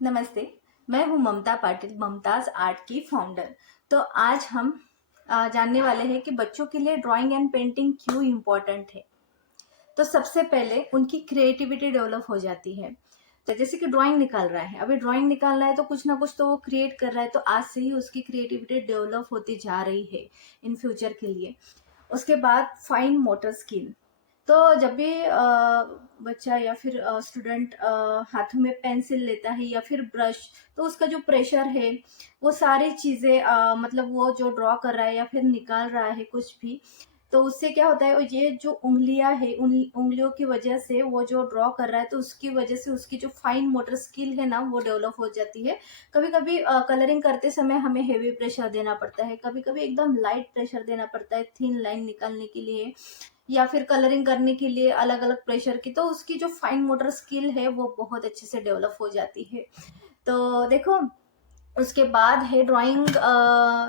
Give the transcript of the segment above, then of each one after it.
नमस्ते। मैं हूँ ममता पाटिल, ममताज़ आर्ट की फाउंडर। तो आज हम जानने वाले हैं कि बच्चों के लिए ड्राइंग एंड पेंटिंग क्यों इम्पोर्टेंट है। तो सबसे पहले उनकी क्रिएटिविटी डेवलप हो जाती है। तो जैसे कि ड्राइंग निकाल रहा है, अभी ड्राइंग निकाल रहा है तो कुछ ना कुछ तो वो क्रिएट कर रहा है, तो आज से ही उसकी क्रिएटिविटी डेवलप होती जा रही है इन फ्यूचर के लिए। उसके बाद फाइन मोटर स्किल। तो जब भी बच्चा या फिर स्टूडेंट हाथों में पेंसिल लेता है या फिर ब्रश, तो उसका जो प्रेशर है, वो सारी चीज़ें मतलब वो जो ड्रॉ कर रहा है या फिर निकाल रहा है कुछ भी, तो उससे क्या होता है, ये जो उंगलियां है उन उंगलियों की वजह से वो जो ड्रॉ कर रहा है, तो उसकी वजह से उसकी जो फाइन मोटर स्किल है ना, वो डेवलप हो जाती है। कभी कभी कलरिंग करते समय हमें हेवी प्रेशर देना पड़ता है, कभी कभी एकदम लाइट प्रेशर देना पड़ता है थिन लाइन निकालने के लिए, या फिर कलरिंग करने के लिए अलग अलग प्रेशर की, तो उसकी जो फाइन मोटर स्किल है वो बहुत अच्छे से डेवलप हो जाती है। तो देखो, उसके बाद है ड्राइंग।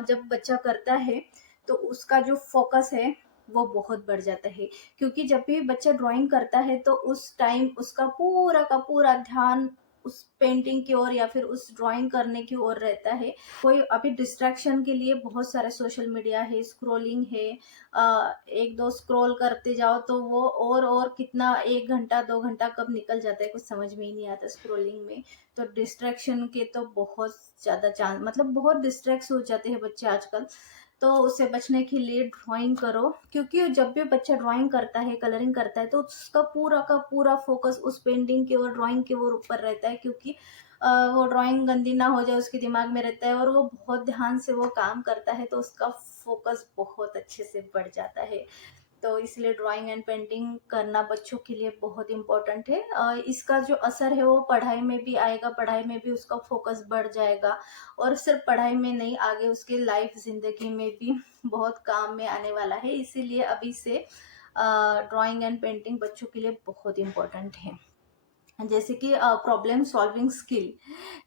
जब बच्चा करता है तो उसका जो फोकस है वो बहुत बढ़ जाता है, क्योंकि जब भी बच्चा ड्राइंग करता है तो उस टाइम उसका पूरा का पूरा ध्यान उस पेंटिंग की ओर या फिर उस ड्राइंग करने की ओर रहता है। कोई अभी डिस्ट्रैक्शन के लिए बहुत सारे सोशल मीडिया है, स्क्रोलिंग है, एक दो स्क्रॉल करते जाओ तो वो और कितना 1 घंटा 2 घंटा कब निकल जाता है कुछ समझ में ही नहीं आता स्क्रोलिंग में। तो डिस्ट्रैक्शन के तो बहुत ज़्यादा चांस, मतलब बहुत डिस्ट्रैक्ट हो जाते हैं बच्चे आजकल। तो उससे बचने के लिए ड्राइंग करो, क्योंकि जब भी बच्चा ड्राइंग करता है, कलरिंग करता है, तो उसका पूरा का पूरा फोकस उस पेंटिंग की ओर, ड्राइंग की ओर ऊपर रहता है, क्योंकि वो ड्राइंग गंदी ना हो जाए उसके दिमाग में रहता है, और वो बहुत ध्यान से वो काम करता है, तो उसका फोकस बहुत अच्छे से बढ़ जाता है। तो इसलिए ड्राइंग एंड पेंटिंग करना बच्चों के लिए बहुत इम्पोर्टेंट है। इसका जो असर है वो पढ़ाई में भी आएगा, पढ़ाई में भी उसका फोकस बढ़ जाएगा, और सिर्फ पढ़ाई में नहीं, आगे उसके लाइफ जिंदगी में भी बहुत काम में आने वाला है। इसीलिए अभी से ड्राइंग एंड पेंटिंग बच्चों के लिए बहुत इम्पोर्टेंट है। जैसे कि प्रॉब्लम सॉल्विंग स्किल।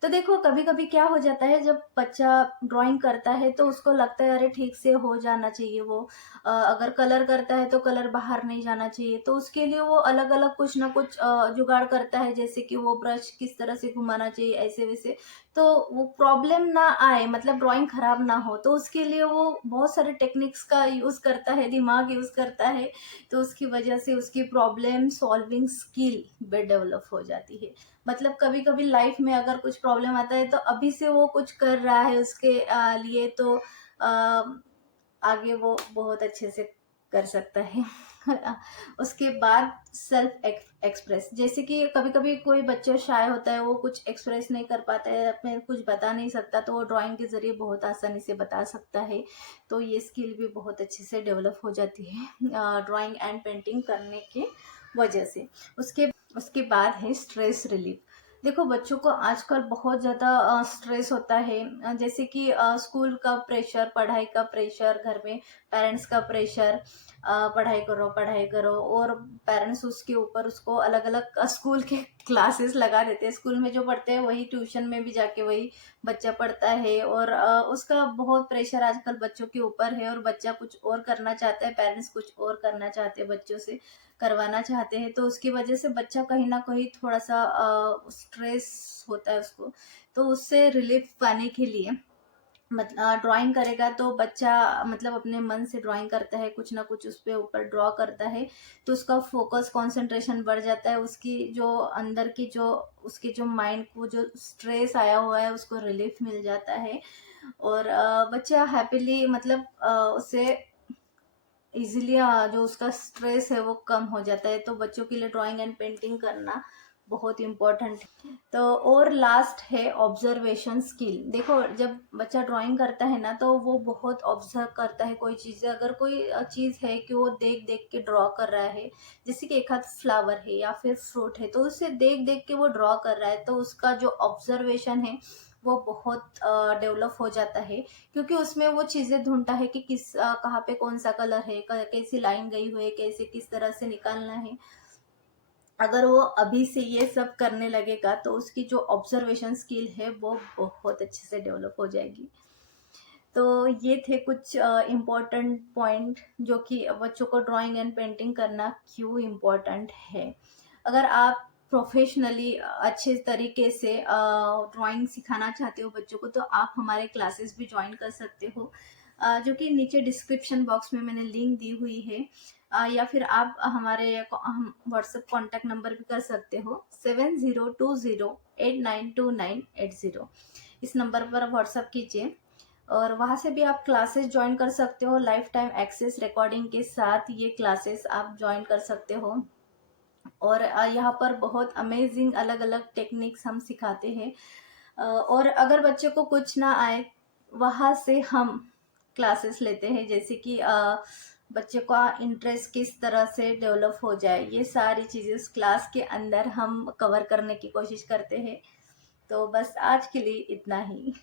तो देखो, कभी कभी क्या हो जाता है, जब बच्चा ड्राइंग करता है तो उसको लगता है अरे ठीक से हो जाना चाहिए वो, अगर कलर करता है तो कलर बाहर नहीं जाना चाहिए, तो उसके लिए वो अलग अलग कुछ ना कुछ जुगाड़ करता है, जैसे कि वो ब्रश किस तरह से घुमाना चाहिए, ऐसे वैसे। तो वो प्रॉब्लम ना आए, मतलब ड्राइंग खराब ना हो, तो उसके लिए वो बहुत सारे टेक्निक्स का यूज करता है, दिमाग यूज करता है। तो उसकी वजह से उसकी प्रॉब्लम सॉल्विंग स्किल भी डेवलप हो जाती है। मतलब कभी कभी लाइफ में अगर कुछ प्रॉब्लम आता है, तो अभी से वो कुछ कर रहा है उसके लिए, तो आगे वो बहुत अच्छे से कर सकता है। उसके बाद सेल्फ एक्सप्रेस। जैसे कि कभी कभी कोई बच्चा शाय होता है, वो कुछ एक्सप्रेस नहीं कर पाता है, अपने कुछ बता नहीं सकता, तो वो ड्राइंग के जरिए बहुत आसानी से बता सकता है। तो ये स्किल भी बहुत अच्छे से डेवलप हो जाती है ड्राइंग एंड पेंटिंग करने के वजह से। उसके उसके बाद है स्ट्रेस रिलीफ। देखो, बच्चों को आजकल बहुत ज़्यादा स्ट्रेस होता है, जैसे कि स्कूल का प्रेशर, पढ़ाई का प्रेशर, घर में पेरेंट्स का प्रेशर, पढ़ाई करो पढ़ाई करो, और पेरेंट्स उसके ऊपर उसको अलग अलग स्कूल के क्लासेस लगा देते हैं। स्कूल में जो पढ़ते हैं वही ट्यूशन में भी जाके वही बच्चा पढ़ता है, और उसका बहुत प्रेशर आजकल बच्चों के ऊपर है, और बच्चा कुछ और करना चाहता है, पेरेंट्स कुछ और करना चाहते हैं, बच्चों से करवाना चाहते हैं, तो उसकी वजह से बच्चा कहीं ना कहीं थोड़ा सा स्ट्रेस होता है उसको। तो उससे रिलीफ पाने के लिए मतलब ड्राइंग करेगा, तो बच्चा मतलब अपने मन से ड्राइंग करता है, कुछ ना कुछ उस पे ऊपर ड्रॉ करता है, तो उसका फोकस कंसंट्रेशन बढ़ जाता है, उसकी जो अंदर की जो उसके जो माइंड को जो स्ट्रेस आया हुआ है उसको रिलीफ मिल जाता है। और बच्चा हैप्पीली, मतलब उससे इजीली जो उसका स्ट्रेस है वो कम हो जाता है। तो बच्चों के लिए ड्राइंग एंड पेंटिंग करना बहुत इम्पोर्टेंट है। तो और लास्ट है ऑब्जर्वेशन स्किल। देखो, जब बच्चा ड्राइंग करता है ना, तो वो बहुत ऑब्जर्व करता है कोई चीज़, अगर कोई चीज़ है कि वो देख देख के ड्रॉ कर रहा है, जैसे कि एक आध फ्लावर है या फिर फ्रूट है, तो उसे देख देख के वो ड्रॉ कर रहा है, तो उसका जो ऑब्जर्वेशन है वो बहुत डेवलप हो जाता है, क्योंकि उसमें वो चीज़ें ढूंढता है कि किस कहाँ पे कौन सा कलर है, कैसी लाइन गई हुई है, कैसे किस तरह से निकालना है। अगर वो अभी से ये सब करने लगेगा, तो उसकी जो ऑब्जर्वेशन स्किल है वो बहुत अच्छे से डेवलप हो जाएगी। तो ये थे कुछ इम्पोर्टेंट पॉइंट, जो कि बच्चों को ड्राइंग एंड पेंटिंग करना क्यों इम्पोर्टेंट है। अगर आप प्रोफेशनली अच्छे तरीके से ड्राइंग सिखाना चाहते हो बच्चों को, तो आप हमारे क्लासेस भी ज्वाइन कर सकते हो, जो कि नीचे डिस्क्रिप्शन बॉक्स में मैंने लिंक दी हुई है। या फिर आप हमारे हम व्हाट्सएप कॉन्टैक्ट नंबर भी कर सकते हो 7020892980। इस नंबर पर व्हाट्सएप कीजिए और वहाँ से भी आप क्लासेस ज्वाइन कर सकते हो। लाइफ टाइम एक्सेस रिकॉर्डिंग के साथ ये क्लासेस आप ज्वाइन कर सकते हो। और यहाँ पर बहुत अमेजिंग अलग अलग टेक्निक्स हम सिखाते हैं। और अगर बच्चे को कुछ ना आए, वहाँ से हम क्लासेस लेते हैं, जैसे कि बच्चे का इंटरेस्ट किस तरह से डेवलप हो जाए, ये सारी चीज़ें उस क्लास के अंदर हम कवर करने की कोशिश करते हैं। तो बस आज के लिए इतना ही।